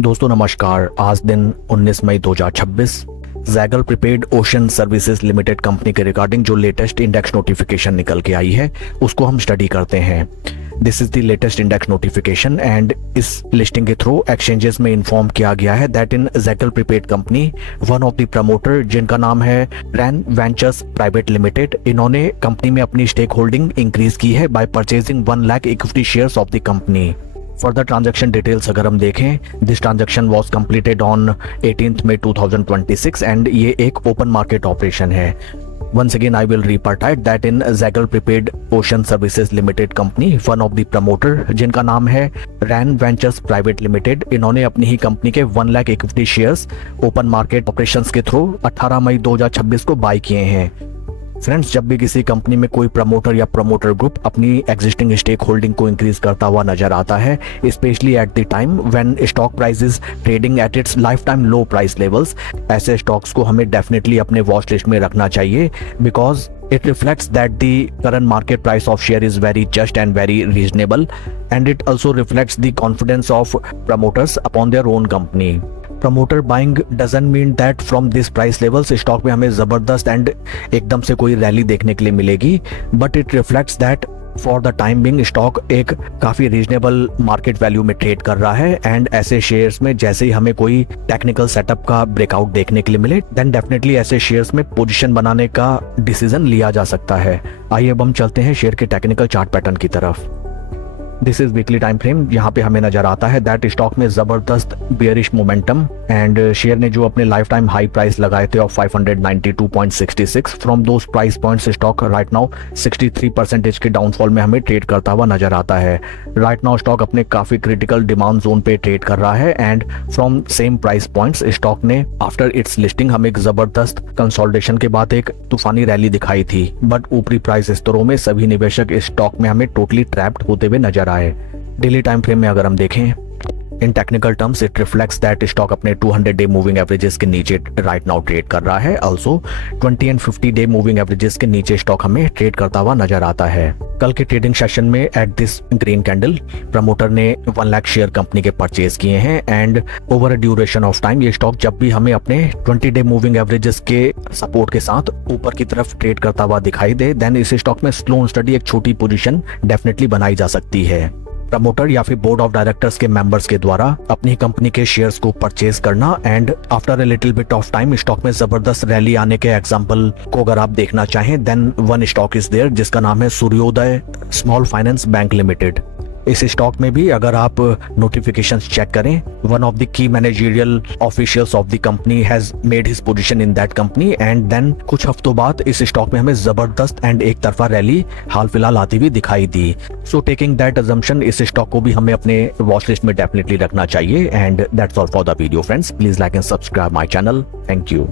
दोस्तों नमस्कार। आज दिन 19 मई 2026 Zaggle prepaid ocean services limited company के रिगार्डिंग जो लेटेस्ट इंडेक्स नोटिफिकेशन निकल के आई है उसको हम स्टडी करते हैं। This is the latest index notification and इस लिस्टिंग के थ्रू एक्सचेंजेस में इन्फॉर्म किया गया है that in Zaggle prepaid company one of the promoter जिनका नाम है रैन वेंचर्स प्राइवेट लिमिटेड, इन्होंने कंपनी में अपनी स्टेक होल्डिंग इंक्रीज की है bye purchasing 1 lakh equity shares of the company. Further transaction details अगर हम देखें, this transaction was completed on 18 May 2026 and ये एक ओपन मार्केट ऑपरेशन है। Once again, I will repeat that in Zaggle Prepaid Ocean Services Limited Company, one of the promoter जिनका नाम है रैन ventures private limited, इन्होंने अपनी ही कंपनी के 1 lakh equity shares open market operations के थ्रू 18 मई 2026 को bye किए हैं। फ्रेंड्स, जब भी किसी कंपनी में कोई प्रमोटर या प्रमोटर ग्रुप अपनी एग्जिस्टिंग स्टेक होल्डिंग को इंक्रीज करता हुआ नजर आता है, specially at the time when stock price is trading at its life time low price levels, ऐसे स्टॉक्स को हमें डेफिनेटली अपने वॉच लिस्ट में रखना चाहिए because it reflects that the current market price of share is very just and very reasonable, and it also reflects the confidence of promoters upon their own company. Promoter buying doesn't mean that from this price levels stock में हमें जबरदस्त and एकदम से कोई rally देखने के लिए मिलेगी, but it reflects that for the time being stock एक काफी रीजनेबल मार्केट वैल्यू में ट्रेड कर रहा है एंड ऐसे शेयर्स में जैसे ही हमें कोई टेक्निकल सेटअप का ब्रेकआउट देखने के लिए मिले देन डेफिनेटली ऐसे शेयर्स में पोजीशन बनाने का डिसीजन लिया जा सकता है। आइए अब हम चलते हैं शेयर के टेक्निकल चार्ट पैटर्न की तरफ। This is weekly time frame. यहाँ पे हमें नजर आता है दैट स्टॉक में जबरदस्त बेयरिश मोमेंटम एंड शेयर ने जो अपने लाइफ टाइम हाई प्राइस लगाए थे of 592.66 from those price points stock right now 63% के डाउनफॉल में हमें ट्रेड करता हुआ नजर आता है। राइट नाउ स्टॉक अपने काफी क्रिटिकल डिमांड जोन पे ट्रेड कर रहा है and from same price points stock ने आफ्टर इट्स लिस्टिंग हमें एक जबरदस्त कंसोलिडेशन के बाद एक तूफानी रैली दिखाई थी, बट ऊपरी प्राइस स्तरों में सभी निवेशक इस स्टॉक में हमें टोटली ट्रैप्ड होते हुए नजर आए। डेली टाइम फ्रेम में अगर हम देखें, इन technical terms it reflects that stock अपने 200 डे मूविंग एवरेजेस के नीचे राइट नाउ ट्रेड कर रहा है। Also 20 and 50 day moving averages के नीचे स्टॉक हमें ट्रेड करता हुआ नजर आता है। कल के ट्रेडिंग सेशन में at this green candle promoter ने 1 लाख शेयर कंपनी के परचेज किए हैं and over a duration of time ये स्टॉक जब भी हमें अपने 20 डे मूविंग एवरेजेस के सपोर्ट के साथ ऊपर की तरफ ट्रेड करता हुआ दिखाई दे देन इस स्टॉक में स्लो एंड स्टडी एक छोटी पोजीशन डेफिनेटली बनाई जा सकती है। प्रमोटर या फिर बोर्ड ऑफ डायरेक्टर्स के मेंबर्स के द्वारा अपनी कंपनी के शेयर्स को परचेज करना and after a little bit of time stock में जबरदस्त रैली आने के एग्जांपल को अगर आप देखना चाहें then one stock is there जिसका नाम है Suryoday small finance bank limited. इस स्टॉक में भी अगर आप नोटिफिकेशंस चेक करें, one of the key managerial officials of the company has made his position in that company and then कुछ हफ्तों बाद इस स्टॉक में हमें जबरदस्त एंड एक तरफा रैली हाल फिलहाल आती हुई दिखाई दी। सो टेकिंग दैट अजम्पशन इस स्टॉक को भी हमें अपने वॉच लिस्ट में डेफिनेटली रखना चाहिए and that's all for the video friends. Please like and subscribe my channel. Thank you.